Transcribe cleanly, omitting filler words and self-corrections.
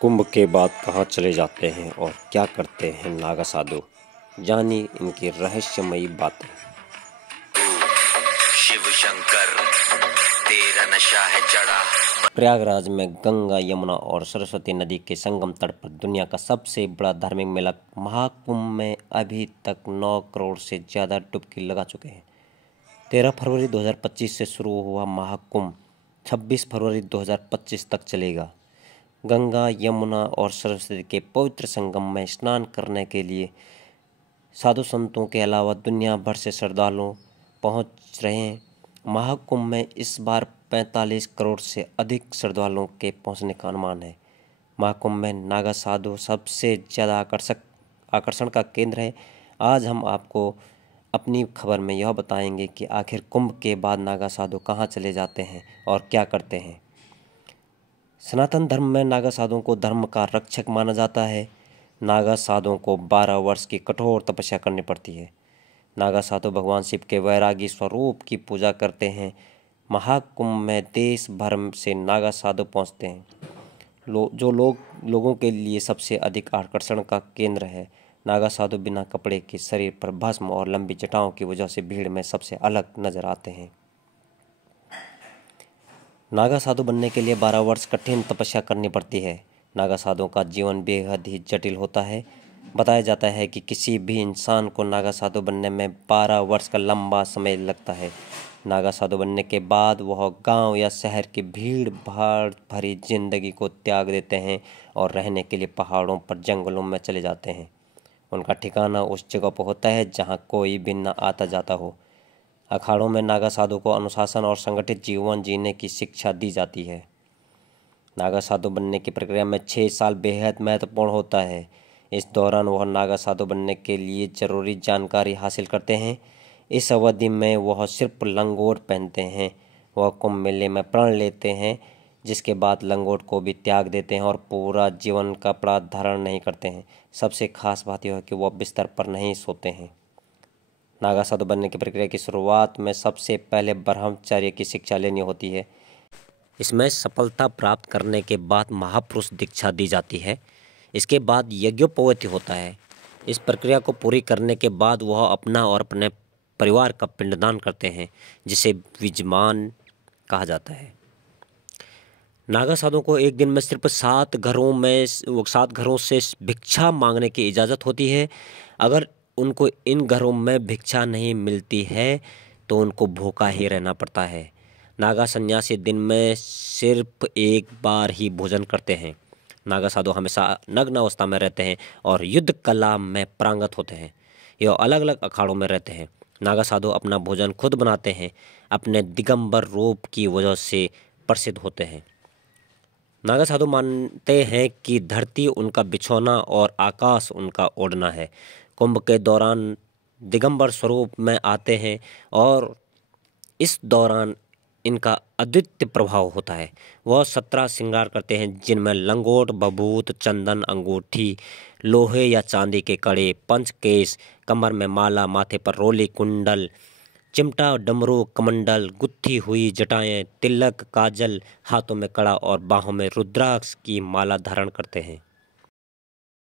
कुंभ के बाद कहाँ चले जाते हैं और क्या करते हैं नागा साधु, जानिए इनकी रहस्यमयी बातें। शिव शंकर तेरा नशा है चढ़ा। प्रयागराज में गंगा, यमुना और सरस्वती नदी के संगम तट पर दुनिया का सबसे बड़ा धार्मिक मेला महाकुंभ में अभी तक 9 करोड़ से ज़्यादा डुबकी लगा चुके हैं। 13 फरवरी 2025 से शुरू हुआ महाकुंभ 26 फरवरी 2025 तक चलेगा। गंगा, यमुना और सरस्वती के पवित्र संगम में स्नान करने के लिए साधु संतों के अलावा दुनिया भर से श्रद्धालु पहुंच रहे हैं। महाकुंभ में इस बार 45 करोड़ से अधिक श्रद्धालुओं के पहुंचने का अनुमान है। महाकुंभ में नागा साधु सबसे ज़्यादा आकर्षण का केंद्र है। आज हम आपको अपनी खबर में यह बताएंगे कि आखिर कुंभ के बाद नागा साधु कहाँ चले जाते हैं और क्या करते हैं। सनातन धर्म में नागा साधुओं को धर्म का रक्षक माना जाता है। नागा साधुओं को 12 वर्ष की कठोर तपस्या करनी पड़ती है। नागा साधु भगवान शिव के वैरागी स्वरूप की पूजा करते हैं। महाकुंभ में देश भर से नागा साधु पहुंचते हैं, लोगों के लिए सबसे अधिक आकर्षण का केंद्र है। नागा साधु बिना कपड़े के शरीर पर भस्म और लंबी जटाओं की वजह से भीड़ में सबसे अलग नजर आते हैं। नागा साधु बनने के लिए 12 वर्ष कठिन तपस्या करनी पड़ती है। नागा साधुओं का जीवन बेहद ही जटिल होता है। बताया जाता है कि किसी भी इंसान को नागा साधु बनने में 12 वर्ष का लंबा समय लगता है। नागा साधु बनने के बाद वह गांव या शहर की भीड़ भाड़ भरी जिंदगी को त्याग देते हैं और रहने के लिए पहाड़ों पर जंगलों में चले जाते हैं। उनका ठिकाना उस जगह पर होता है जहाँ कोई भी न आता जाता हो। अखाड़ों में नागा साधु को अनुशासन और संगठित जीवन जीने की शिक्षा दी जाती है। नागा साधु बनने की प्रक्रिया में 6 साल बेहद महत्वपूर्ण होता है। इस दौरान वह नागा साधु बनने के लिए जरूरी जानकारी हासिल करते हैं। इस अवधि में वह सिर्फ लंगोट पहनते हैं। वह कुंभ मेले में प्रण लेते हैं, जिसके बाद लंगोट को भी त्याग देते हैं और पूरा जीवन कपड़ा धारण नहीं करते हैं। सबसे खास बात यह है कि वह बिस्तर पर नहीं सोते हैं। नागा साधु बनने की प्रक्रिया की शुरुआत में सबसे पहले ब्रह्मचर्य की शिक्षा लेनी होती है। इसमें सफलता प्राप्त करने के बाद महापुरुष दीक्षा दी जाती है। इसके बाद यज्ञोपवीत होता है। इस प्रक्रिया को पूरी करने के बाद वह अपना और अपने परिवार का पिंडदान करते हैं, जिसे विजमान कहा जाता है। नागा साधुओं को एक दिन में सिर्फ 7 घरों से भिक्षा मांगने की इजाज़त होती है। अगर उनको इन घरों में भिक्षा नहीं मिलती है तो उनको भूखा ही रहना पड़ता है। नागा सन्यासी दिन में सिर्फ एक बार ही भोजन करते हैं। नागा साधु हमेशा नग्न अवस्था में रहते हैं और युद्ध कला में पारंगत होते हैं। यह अलग अलग अखाड़ों में रहते हैं। नागा साधु अपना भोजन खुद बनाते हैं। अपने दिगंबर रूप की वजह से प्रसिद्ध होते हैं। नागा साधु मानते हैं कि धरती उनका बिछौना और आकाश उनका ओढ़ना है। कुंभ के दौरान दिगंबर स्वरूप में आते हैं और इस दौरान इनका अद्वितीय प्रभाव होता है। वह 17 श्रृंगार करते हैं, जिनमें लंगोट, बभूत, चंदन, अंगूठी, लोहे या चांदी के कड़े, पंचकेश, कमर में माला, माथे पर रोली, कुंडल, चिमटा, डमरू, कमंडल, गुत्थी हुई जटाएं, तिलक, काजल, हाथों में कड़ा और बाहों में रुद्राक्ष की माला धारण करते हैं।